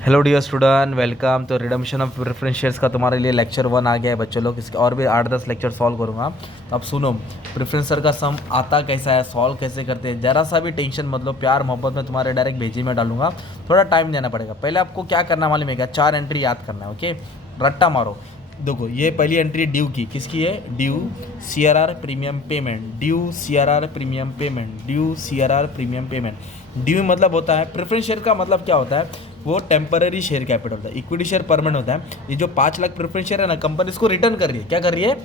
Hello dear student, welcome. तो redemption of preference shares का तुम्हारे लिए लेक्चर 1 आ गया है बच्चों लोग। इसके और भी 8-10 लेक्चर सॉल्व करूँगा। तो अब सुनो, प्रेफरेंस शेयर का सम आता कैसा है, सॉल्व कैसे करते हैं, ज़रा सा भी टेंशन मतलब प्यार मोहब्बत में तुम्हारे डायरेक्ट भेजी में डालूंगा। थोड़ा टाइम देना पड़ेगा। पहले आपको क्या करना मालूम है क्या? 4 एंट्री याद करना है। ओके, रट्टा मारो। देखो, ये पहली एंट्री ड्यू की, किसकी है? Due CRR premium payment, due CRR premium payment, due CRR premium payment. Due मतलब होता है, प्रेफरेंस शेयर का मतलब क्या होता है? वो टेम्पररी शेयर कैपिटल होता है। इक्विटी शेयर परमानेंट होता है। ये जो 5 लाख प्रेफरेंस शेयर है ना, कंपनी इसको रिटर्न कर रही है। क्या कर रही है?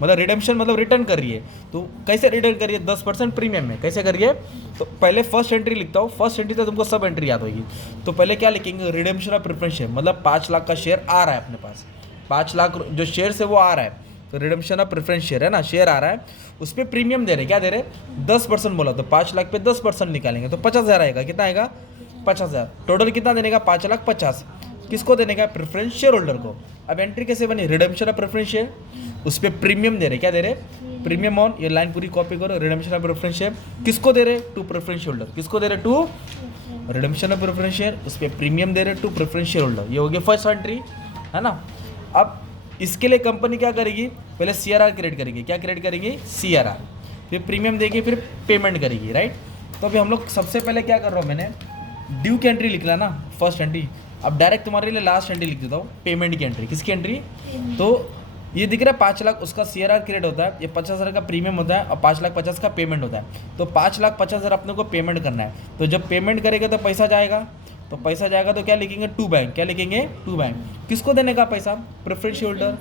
मतलब रिडेम्पशन मतलब रिटर्न कर रही है। तो कैसे रिटर्न कर रही है? 10% प्रीमियम में। कैसे कर रही है? तो पहले फर्स्ट एंट्री लिखता हूँ। फर्स्ट एंट्री तो तुमको सब एंट्री याद होगी। तो पहले क्या लिखेंगे? रिडेम्पशन ऑफ प्रेफरेंस शेयर, मतलब 5 लाख का शेयर आ रहा है अपने पास। 5 लाख जो शेयर है वो आ रहा है। तो रिडेम्पशन ऑफ प्रेफरेंस शेयर है ना, शेयर आ रहा है, उस पर प्रीमियम दे रहे। क्या दे रहे? 10% बोला। तो 5 लाख पे 10% निकालेंगे तो 50,000 आएगा। कितना आएगा? 50,000। टोटल कितना देने का? 5,50,000। किसको देने का? प्रेफरेंस शेयर होल्डर को। अब एंट्री कैसे बनी? रिडेम्पशन ऑफ प्रेफरेंस शेयर, उस पर प्रीमियम दे रहे। क्या दे रहे? प्रीमियम ऑन, ये लाइन पूरी कॉपी करो। रिडेम्पशन ऑफ प्रेफरेंस शेयर किसको दे रहे? To preference holder. किसको दे रहे? To redemption of preference share, उस पर प्रीमियम दे रहे टू प्रेफरेंस शेयर होल्डर। ये हो गया फर्स्ट एंट्री, है ना। अब इसके लिए कंपनी क्या करेगी? पहले CRR क्रिएट करेगी। क्या क्रिएट करेगी? CRR, फिर प्रीमियम देगी, फिर पेमेंट करेगी, राइट। तो अभी हम लोग सबसे पहले क्या कर रहा हूँ, मैंने ड्यू की एंट्री लिख ला ना, फर्स्ट एंट्री। अब डायरेक्ट तुम्हारे लिए लास्ट एंट्री लिख देता हूँ, पेमेंट की एंट्री। किसकी एंट्री? तो ये दिख रहा है 5 लाख, उसका CRR क्रिएट होता है। ये 50,000 का प्रीमियम होता है और 5,50,000 का पेमेंट होता है। तो 5,50,000 अपने को पेमेंट करना है। तो जब पेमेंट करेगा तो पैसा जाएगा। तो पैसा जाएगा तो क्या लिखेंगे? To bank. क्या लिखेंगे? To bank. किसको देने का पैसा? Preference holder.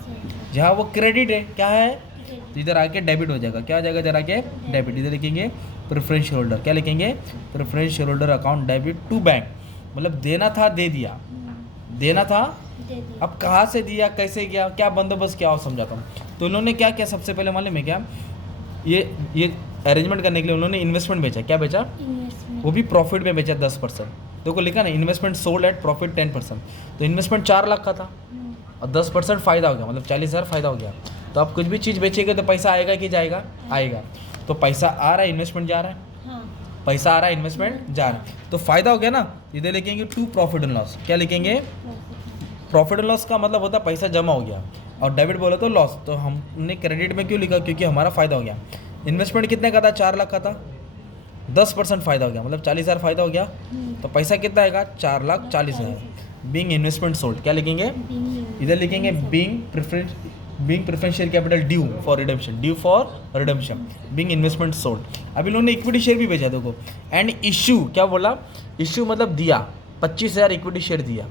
जहाँ वो क्रेडिट है, क्या है? तो इधर आके डेबिट हो जाएगा। क्या हो जाएगा? इधर आके डेबिट। इधर लिखेंगे प्रेफरेंस शेयर होल्डर। क्या लिखेंगे? Preference share holder account debit to bank. मतलब देना था, दे दिया। देना था, अब कहाँ से दिया, कैसे किया, क्या बंदोबस्त किया, और समझाता हूँ। तो उन्होंने क्या किया सबसे पहले मालूम है क्या? ये अरेंजमेंट करने के लिए उन्होंने इन्वेस्टमेंट बेचा। क्या बेचा? वो भी प्रॉफिट में बेचा 10%। देखो लिखा ना, इन्वेस्टमेंट सोल्ड एट प्रॉफिट 10%। तो इन्वेस्टमेंट 4 लाख का था और 10% फ़ायदा हो गया, मतलब 40,000 फ़ायदा हो गया। तो आप कुछ भी चीज़ बेचेंगे तो पैसा आएगा कि जाएगा? आएगा। तो पैसा आ रहा है, इन्वेस्टमेंट जा रहा है। पैसा आ रहा है, इन्वेस्टमेंट जा रहा है, तो फ़ायदा हो गया ना। इधर लिखेंगे टू प्रॉफिट एंड लॉस। क्या लिखेंगे? प्रॉफिट एंड लॉस का मतलब होता है पैसा जमा हो गया, और डेबिट बोले तो लॉस। तो हमने क्रेडिट में क्यों लिखा? क्योंकि हमारा फ़ायदा हो गया। इन्वेस्टमेंट कितने का था? 4 लाख का था, 10% फ़ायदा हो गया, मतलब 40,000 फ़ायदा हो गया। तो पैसा कितना आएगा? 4,40,000। Being investment sold. क्या लिखेंगे? इधर लिखेंगे being preference share capital due for redemption, due for redemption, being investment sold. अब इन्होंने इक्विटी शेयर भी बेचा। देखो, एंड इश्यू, क्या बोला? इश्यू मतलब दिया, 25,000 इक्विटी शेयर दिया।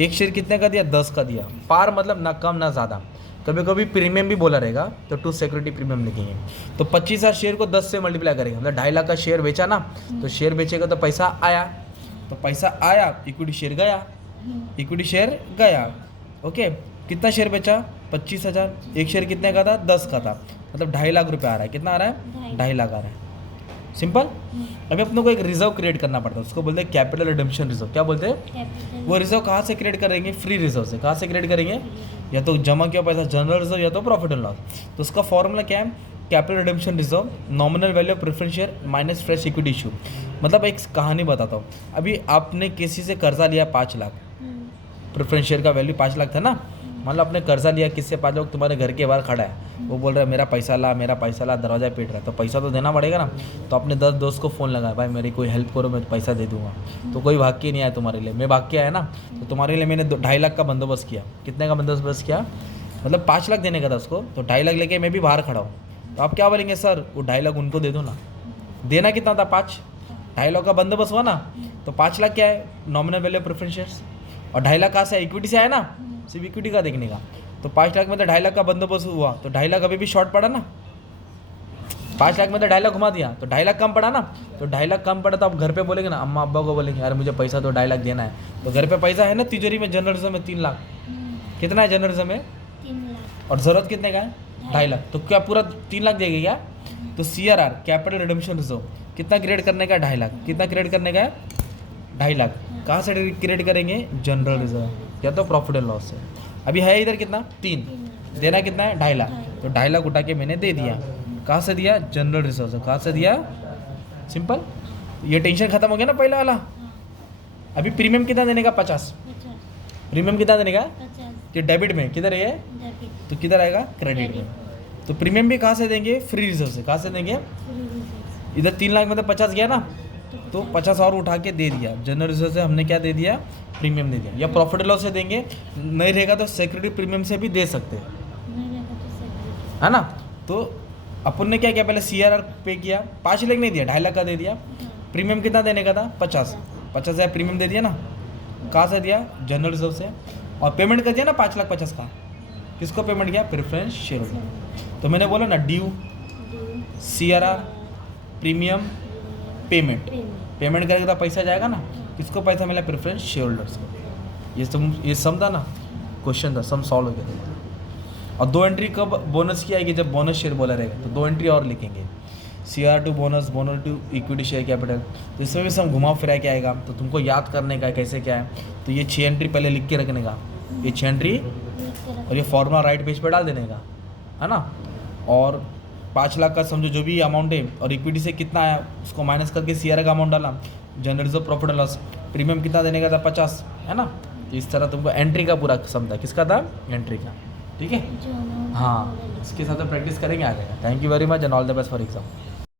एक शेयर कितने का दिया? 10 का दिया। पार मतलब ना कम ना ज़्यादा। कभी कभी प्रीमियम भी बोला रहेगा तो टू सिक्योरिटी प्रीमियम लिखेंगे। तो 25,000 शेयर को 10 से मल्टीप्लाई करेंगे, मतलब 2.5 लाख का शेयर बेचा ना। तो शेयर बेचेगा तो पैसा आया, तो पैसा आया, इक्विटी शेयर गया, इक्विटी शेयर गया। ओके, कितना शेयर बेचा? 25,000। एक शेयर कितने का था? 10 का था, मतलब 2.5 लाख रुपये आ रहा है। कितना आ रहा है? 2.5 लाख आ रहा है। सिंपल। अभी अपने को एक रिजर्व क्रिएट करना पड़ता है, उसको बोलते हैं कैपिटल रिडेम्पशन रिजर्व। क्या बोलते हैं? वो रिजर्व कहाँ से क्रिएट करेंगे? फ्री रिजर्व से। कहाँ से क्रिएट करेंगे? या तो जमा किया पैसा जनरल रिजर्व, या तो प्रॉफिट एंड लॉस। तो उसका फॉर्मूला क्या है? Capital redemption reserve nominal value of preference share minus fresh equity issue. मतलब एक कहानी बताता हूँ। अभी आपने किसी से कर्जा लिया 5 लाख, प्रेफरेंस शेयर का वैल्यू 5 लाख था ना। मान लो आपने कर्जा लिया, किससे? 5 लाख। तुम्हारे घर के बाहर खड़ा है, वो बोल रहा है मेरा पैसा ला, मेरा पैसा ला, दरवाजा पीट रहा है। तो पैसा तो देना पड़ेगा ना। तो आपने 10 दोस्त को फ़ोन लगाया, भाई मेरी कोई हेल्प करो, मैं पैसा दे दूंगा। तो कोई भाग के नहीं आया तुम्हारे लिए, मैं भाग के आया ना। तो तुम्हारे लिए मैंने 2.5 लाख का बंदोबस्त किया। कितने का बंदोबस्त किया? मतलब 5 लाख देने का था उसको, तो 2.5 लाख लेके मैं भी बाहर खड़ा हूँ। तो आप क्या बोलेंगे? सर वो 2.5 लाख उनको दे दो ना। देना कितना था? 5। 2.5 लाख का बंदोबस्त हुआ ना। तो 5 लाख क्या है? Nominal value of preference shares, और 2.5 लाख कहाँ से? इक्विटी से आया ना, सिर्फ इक्विटी का देखने का। तो 5 लाख में तो 2.5 लाख का बंदोबस्त हुआ, तो 2.5 लाख अभी भी शॉर्ट पड़ा ना। 5 लाख में तो 2.5 लाख घुमा दिया, तो 2.5 लाख कम पड़ा ना। तो 2.5 लाख कम पड़ा तो आप घर पे बोलेंगे ना, अम्मा अब्बा को बोलेंगे यार मुझे पैसा तो 2.5 लाख देना है। तो घर पे पैसा है ना, तिजोरी में, जनरल रिजर्व में 3 लाख। कितना है जनरल रिजर्व में? 3 लाख। और ज़रूरत कितने का है? 2.5 लाख। तो क्या पूरा 3 लाख देगी क्या? तो CRR कैपिटल रिडेम्पशन रिजर्व कितना क्रिएट करने का? 2.5 लाख। कितना क्रिएट करने का है? 2.5 लाख। कहाँ से क्रिएट करेंगे? जनरल रिजर्व या तो प्रॉफिट एंड लॉस से। अभी है इधर कितना? 3। देना कितना है? 2.5 लाख। तो 2.5 लाख उठा के मैंने दे दिया। कहाँ से दिया? जनरल रिजर्व से। कहाँ से दिया? सिंपल। ये टेंशन खत्म हो गया ना पहला वाला। अभी प्रीमियम कितना देने का? 50। प्रीमियम कितना देने का? 50 ये डेबिट में किधर है ये? डेबिट तो किधर आएगा? क्रेडिट में। तो प्रीमियम भी कहाँ से देंगे? फ्री रिजर्व से। कहाँ से देंगे? इधर 3 लाख में तो 50 गया ना, तो 50 और उठा के दे दिया। जनरल रिजर्व से हमने क्या दे दिया? प्रीमियम दे दिया। या प्रॉफिट एंड लॉस से देंगे, नहीं रहेगा तो सिक्योरिटी प्रीमियम से भी दे सकते हैं, नहीं रहेगा तो सेक्रेटरी। है ना। तो अपन ने क्या किया, पहले CRR पे किया, 5 लाख नहीं दिया, 2.5 लाख का दे दिया। प्रीमियम कितना देने का था? 50 हज़ार प्रीमियम दे दिया ना। कहाँ से दिया? जनरल रिजर्व से। और पेमेंट कर दिया ना 5,50,000 का। किसको पेमेंट किया? Preference share holder. तो मैंने बोला ना, due, CRR, premium, payment. Payment करेगा तो पैसा जाएगा ना, किसको पैसा मिला? प्रेफरेंस शेयर होल्डर्स को। ये सम था ना, क्वेश्चन था, सम सॉल्व हो गया था। और 2 एंट्री कब बोनस की आएगी? जब बोनस शेयर बोला रहेगा, तो 2 एंट्री और लिखेंगे, CRR to bonus, bonus to equity share capital. तो इसमें भी सब घुमा फिरा के आएगा, तो तुमको याद करने का है कैसे क्या है। तो ये 6 एंट्री पहले लिख के रखने का, ये 6 एंट्री, और ये फॉर्मूला राइट पेज पे डाल देने का, है ना। और 5 लाख का समझो जो भी अमाउंट है, और इक्विटी से कितना आया उसको माइनस करके CRR का अमाउंट डाला, general reserve, profit and loss, premium कितना देने का था? 50, है ना। तो इस तरह तुमको एंट्री का पूरा सम था। किसका था? एंट्री का। ठीक है, हाँ, इसके साथ प्रैक्टिस करेंगे, आ जाएगा। Thank you very much and all the best for exam.